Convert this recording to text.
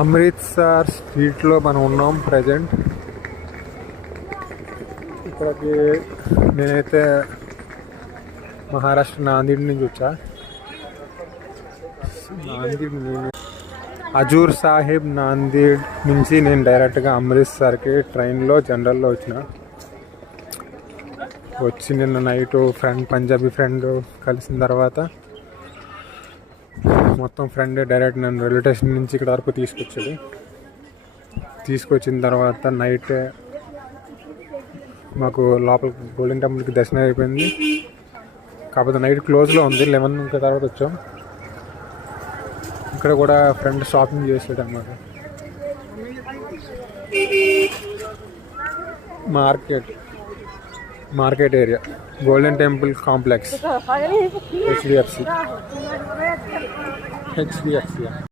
అమృత్సర్ స్ట్రీట్లో మనం ఉన్నాం ప్రజెంట్. ఇక్కడికి నేనైతే మహారాష్ట్ర నాందేడ్ నుంచి వచ్చా. హజూర్ సాహిబ్ నాందేడ్ నుంచి నేను డైరెక్ట్గా అమృత్సర్కి ట్రైన్లో జనరల్లో వచ్చి నిన్న నైట్ పంజాబీ ఫ్రెండ్ కలిసిన తర్వాత మొత్తం ఫ్రెండ్ డైరెక్ట్ నన్ను రైల్వే స్టేషన్ నుంచి ఇక్కడ వరకు తీసుకొచ్చిన తర్వాత నైట్ మాకు లోపల గోల్డెన్ టెంపుల్కి దర్శనం అయిపోయింది. కాకపోతే నైట్ క్లోజ్లో ఉంది, 11 తర్వాత వచ్చాం. ఇక్కడ కూడా ఫ్రెండ్ షాపింగ్ చేసాడు అన్నమాట. Market area, golden temple complex, HDFC.